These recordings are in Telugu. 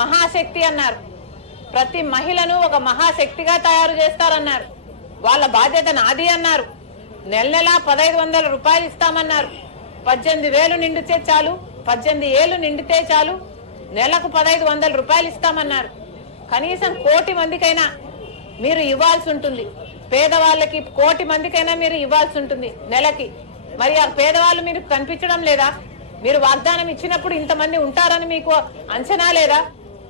మహాశక్తి అన్నారు. ప్రతి మహిళను ఒక మహాశక్తిగా తయారు చేస్తారన్నారు. వాళ్ళ బాధ్యత నాది అన్నారు. నెల నెల 1500 రూపాయలు ఇస్తామన్నారు. 18,000 నిండితే చాలు, 18 ఏళ్ళు నిండితే చాలు, నెలకు 1500 రూపాయలు ఇస్తామన్నారు. కనీసం 1 కోటి మందికైనా మీరు ఇవ్వాల్సి ఉంటుంది. పేదవాళ్ళకి 1 కోటి మందికైనా మీరు ఇవ్వాల్సి ఉంటుంది నెలకి. మరి ఆ పేదవాళ్ళు మీకు కనిపించడం లేదా? మీరు వాగ్దానం ఇచ్చినప్పుడు ఇంతమంది ఉంటారని మీకు అంచనా లేదా?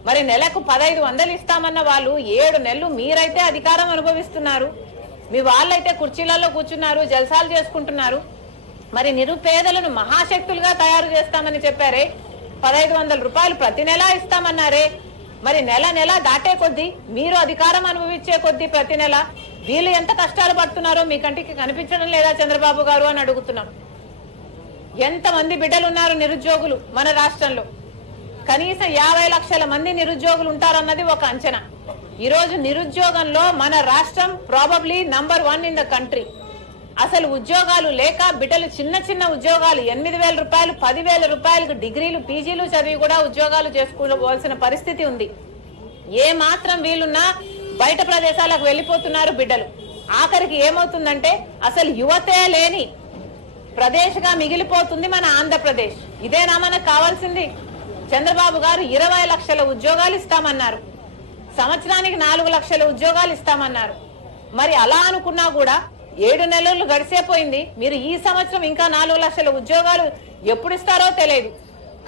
మరి నెలకు 1500 ఇస్తామన్న వాళ్ళు 7 నెలలు మీరైతే అధికారం అనుభవిస్తున్నారు. మీ వాళ్ళైతే కుర్చీలలో కూర్చున్నారు, జల్సాలు చేసుకుంటున్నారు. మరి నిరుపేదలను మహాశక్తులుగా తయారు చేస్తామని చెప్పారే, 1500 రూపాయలు ప్రతి నెల ఇస్తామన్నారే. మరి నెల నెల దాటే కొద్దీ, మీరు అధికారం అనుభవించే కొద్దీ ప్రతి నెల వీళ్ళు ఎంత కష్టాలు పడుతున్నారో మీ కంటికి కనిపించడం లేదా చంద్రబాబు గారు అని అడుగుతున్నాం. ఎంతమంది బిడ్డలు ఉన్నారు నిరుద్యోగులు మన రాష్ట్రంలో? కనీసం 50 లక్షల మంది నిరుద్యోగులు ఉంటారన్నది ఒక అంచనా. ఈరోజు నిరుద్యోగంలో మన రాష్ట్రం probably number 1 in the country. అసలు ఉద్యోగాలు లేక బిడ్డలు చిన్న చిన్న ఉద్యోగాలు 8,000 రూపాయలు 10,000 రూపాయలకు డిగ్రీలు పీజీలు చదివి కూడా ఉద్యోగాలు చేసుకోవాల్సిన పరిస్థితి ఉంది. ఏ మాత్రం వీలున్నా బయట ప్రదేశాలకు వెళ్ళిపోతున్నారు బిడ్డలు. ఆఖరికి ఏమవుతుందంటే అసలు యువతే లేని ప్రదేశ్గా మిగిలిపోతుంది మన ఆంధ్రప్రదేశ్. ఇదేనా మనకు కావాల్సింది? చంద్రబాబు గారు 20 లక్షల ఉద్యోగాలు ఇస్తామన్నారు, సంవత్సరానికి 4 లక్షల ఉద్యోగాలు ఇస్తామన్నారు. మరి అలా అనుకున్నా కూడా 7 నెలలు గడిసేపోయింది. మీరు ఈ సంవత్సరం ఇంకా 4 లక్షల ఉద్యోగాలు ఎప్పుడు ఇస్తారో తెలియదు.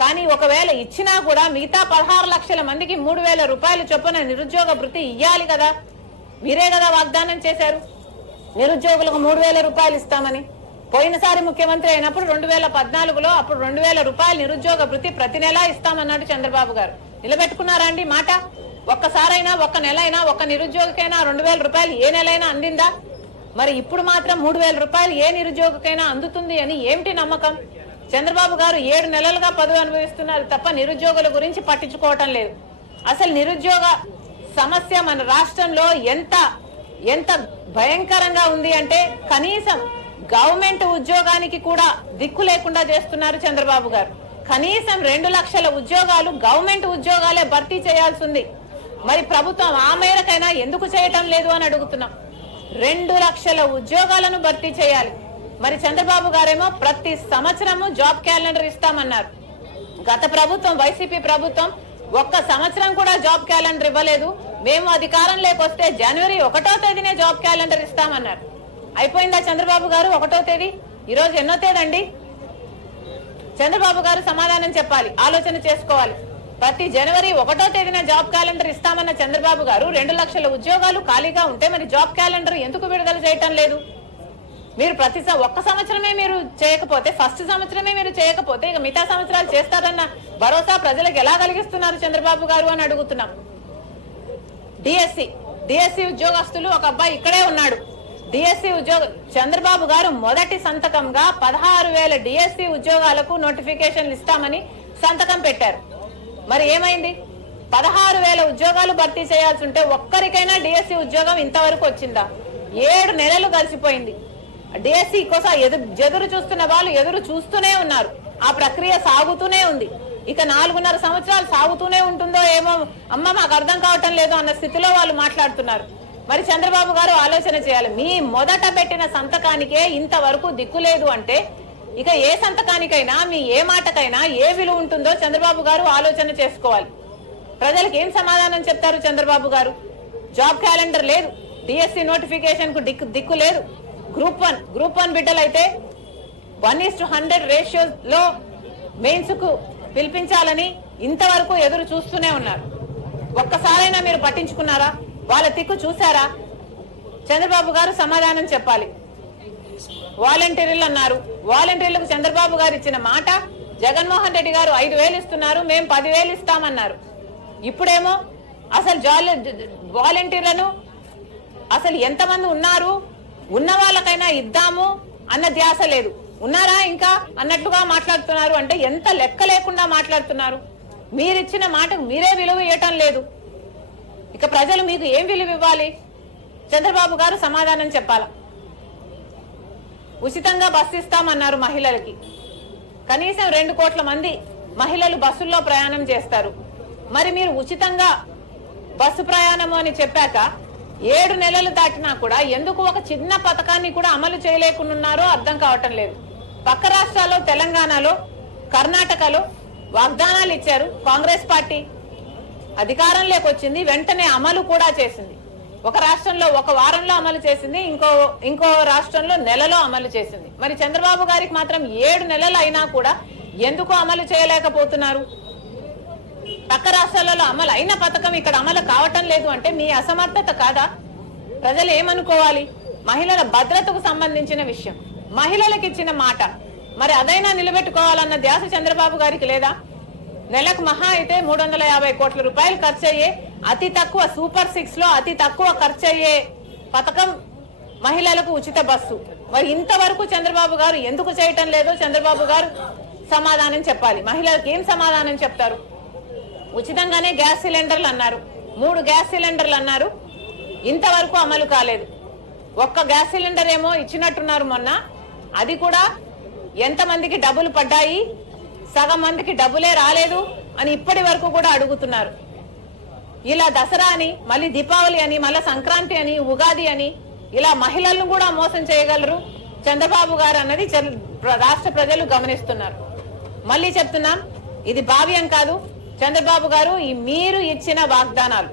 కానీ ఒకవేళ ఇచ్చినా కూడా మిగతా 16 లక్షల మందికి 3,000 రూపాయలు చొప్పున నిరుద్యోగ భృతి ఇయ్యాలి కదా. మీరే కదా వాగ్దానం చేశారు నిరుద్యోగులకు 3,000 రూపాయలు ఇస్తామని. పోయినసారి ముఖ్యమంత్రి అయినప్పుడు 2014లో అప్పుడు 2,000 రూపాయలు నిరుద్యోగ భృతి ప్రతి నెల ఇస్తామన్నాడు చంద్రబాబు గారు. నిలబెట్టుకున్నారా అండి మాట? ఒక్కసారైనా, ఒక్క నెల అయినా, ఒక్క నిరుద్యోగికైనా 2,000 రూపాయలు ఏ నెలైనా అందిందా? మరి ఇప్పుడు మాత్రం 3,000 రూపాయలు ఏ నిరుద్యోగికైనా అందుతుంది అని ఏమిటి నమ్మకం? చంద్రబాబు గారు 7 నెలలుగా పదవి అనుభవిస్తున్నారు తప్ప నిరుద్యోగుల గురించి పట్టించుకోవటం లేదు. అసలు నిరుద్యోగ సమస్య మన రాష్ట్రంలో ఎంత భయంకరంగా ఉంది అంటే కనీసం గవర్నమెంట్ ఉద్యోగానికి కూడా దిక్కు లేకుండా చేస్తున్నారు చంద్రబాబు గారు. కనీసం 2 లక్షల ఉద్యోగాలు గవర్నమెంట్ ఉద్యోగాలే భర్తీ చేయాల్సి ఉంది. మరి ప్రభుత్వం ఆ మేరకైనా ఎందుకు చేయటం లేదు అని అడుగుతున్నాం. 2 లక్షల ఉద్యోగాలను భర్తీ చేయాలి. మరి చంద్రబాబు గారేమో ప్రతి సంవత్సరము జాబ్ క్యాలెండర్ ఇస్తామన్నారు. గత ప్రభుత్వం వైసీపీ ప్రభుత్వం ఒక్క సంవత్సరం కూడా జాబ్ క్యాలెండర్ ఇవ్వలేదు. మేము అధికారం లేకొస్తే జనవరి 1వ తేదీనే జాబ్ క్యాలెండర్ ఇస్తామన్నారు. అయిపోయిందా చంద్రబాబు గారు 1వ తేదీ? ఈరోజు ఎన్నో తేదండి? చంద్రబాబు గారు సమాధానం చెప్పాలి, ఆలోచన చేసుకోవాలి. ప్రతి జనవరి 1వ తేదీన జాబ్ క్యాలెండర్ ఇస్తామన్న చంద్రబాబు గారు 2 లక్షల ఉద్యోగాలు ఖాళీగా ఉంటే మరి జాబ్ క్యాలెండర్ ఎందుకు విడుదల చేయటం లేదు? మీరు ఒక్క సంవత్సరమే మీరు చేయకపోతే, ఫస్ట్ సంవత్సరమే మీరు చేయకపోతే ఇక మిగతా సంవత్సరాలు చేస్తారన్న భరోసా ప్రజలకు ఎలా కలిగిస్తున్నారు చంద్రబాబు గారు అని అడుగుతున్నాం. డిఎస్సి ఉద్యోగస్తులు ఒక అబ్బాయి ఇక్కడే ఉన్నాడు. డిఎస్సి చంద్రబాబు గారు మొదటి సంతకంగా 16,000 డిఎస్సి ఉద్యోగాలకు నోటిఫికేషన్లు ఇస్తామని సంతకం పెట్టారు. మరి ఏమైంది? 16,000 ఉద్యోగాలు భర్తీ చేయాల్సి ఉంటే ఒక్కరికైనా డిఎస్సి ఉద్యోగం ఇంతవరకు వచ్చిందా? 7 నెలలు కలిసిపోయింది. డిఎస్సి కోసం ఎదురు చూస్తున్న వాళ్ళు ఎదురు చూస్తూనే ఉన్నారు. ఆ ప్రక్రియ సాగుతూనే ఉంది. ఇక 4.5 సంవత్సరాలు సాగుతూనే ఉంటుందో ఏమో అమ్మ మాకు అర్థం కావటం లేదు అన్న స్థితిలో వాళ్ళు మాట్లాడుతున్నారు. మరి చంద్రబాబు గారు ఆలోచన చేయాలి. మీ మొదట పెట్టిన సంతకానికే ఇంతవరకు దిక్కు లేదు అంటే ఇక ఏ సంతకానికైనా మీ ఏ మాటకైనా ఏ విలువ ఉంటుందో చంద్రబాబు గారు ఆలోచన చేసుకోవాలి. ప్రజలకు ఏం సమాధానం చెప్తారు చంద్రబాబు గారు? జాబ్ క్యాలెండర్ లేదు, డిఎస్సి నోటిఫికేషన్ కు దిక్కు లేదు. గ్రూప్ 1 బిడ్డలైతే 1:100 రేషియోలో మెయిన్స్ కు పిలిపించాలని ఇంతవరకు ఎదురు చూస్తూనే ఉన్నారు. ఒక్కసారైనా మీరు పట్టించుకున్నారా? వాళ్ళ తిక్కు చూసారా? చంద్రబాబు గారు సమాధానం చెప్పాలి. వాలంటీర్లు అన్నారు. వాలంటీర్లకు చంద్రబాబు గారు ఇచ్చిన మాట, జగన్మోహన్ రెడ్డి గారు 5,000 ఇస్తున్నారు, మేము 10,000 ఇస్తామన్నారు. ఇప్పుడేమో అసలు వాలంటీర్లను అసలు ఎంతమంది ఉన్నారు, ఉన్న వాళ్ళకైనా ఇద్దాము అన్న ధ్యాస లేదు. ఉన్నారా ఇంకా అన్నట్లుగా మాట్లాడుతున్నారు. అంటే ఎంత లెక్క లేకుండా మాట్లాడుతున్నారు. మీరిచ్చిన మాటకు మీరే విలువ ఇవ్వటం లేదు. ఇక ప్రజలు మీకు ఏం విలువ ఇవ్వాలి? చంద్రబాబు గారు సమాధానం చెప్పాలా. ఉచితంగా బస్సు ఇస్తామన్నారు మహిళలకి. కనీసం 2 కోట్ల మంది మహిళలు బస్సుల్లో ప్రయాణం చేస్తారు. మరి మీరు ఉచితంగా బస్సు ప్రయాణము అని చెప్పాక 7 నెలలు దాటినా కూడా ఎందుకు ఒక చిన్న పథకాన్ని కూడా అమలు చేయలేకున్నారో అర్థం కావటం లేదు. పక్క రాష్ట్రాల్లో, తెలంగాణలో, కర్ణాటకలో వాగ్దానాలు ఇచ్చారు. కాంగ్రెస్ పార్టీ అధికారంలోకి వచ్చింది, వెంటనే అమలు కూడా చేసింది. ఒక రాష్ట్రంలో 1 వారంలో అమలు చేసింది, ఇంకో రాష్ట్రంలో నెలలో అమలు చేసింది. మరి చంద్రబాబు గారికి మాత్రం 7 నెలలు అయినా కూడా ఎందుకు అమలు చేయలేకపోతున్నారు? పక్క రాష్ట్రాలలో అమలు అయిన పథకం ఇక్కడ అమలు కావటం లేదు అంటే మీ అసమర్థత కాదా? ప్రజలు ఏమనుకోవాలి? మహిళల భద్రతకు సంబంధించిన విషయం, మహిళలకు ఇచ్చిన మాట, మరి అదైనా నిలబెట్టుకోవాలన్న ధ్యాస చంద్రబాబు గారికి లేదా? నెలకు మహా అయితే 350 కోట్ల రూపాయలు ఖర్చు అయ్యే అతి తక్కువ సూపర్ 6 లో అతి తక్కువ ఖర్చు అయ్యే పథకం మహిళలకు ఉచిత బస్సు. మరి ఇంతవరకు చంద్రబాబు గారు ఎందుకు చేయటం లేదో చంద్రబాబు గారు సమాధానం చెప్పాలి. మహిళలకు ఏం సమాధానం చెప్తారు? ఉచితంగానే గ్యాస్ సిలిండర్లు అన్నారు, 3 గ్యాస్ సిలిండర్లు అన్నారు, ఇంతవరకు అమలు కాలేదు. 1 గ్యాస్ సిలిండర్ ఏమో ఇచ్చినట్టున్నారు మొన్న, అది కూడా ఎంతమందికి డబ్బులు పడ్డాయి, సగం మందికి డబ్బులే రాలేదు అని ఇప్పటి వరకు కూడా అడుగుతున్నారు. ఇలా దసరా అని, మళ్ళీ దీపావళి అని, మళ్ళీ సంక్రాంతి అని, ఉగాది అని ఇలా మహిళలను కూడా మోసం చేయగలరు చంద్రబాబు గారు అన్నది రాష్ట్ర ప్రజలు గమనిస్తున్నారు. మళ్ళీ చెప్తున్నాం, ఇది భావ్యం కాదు. చంద్రబాబు గారు మీరు ఇచ్చిన వాగ్దానాలు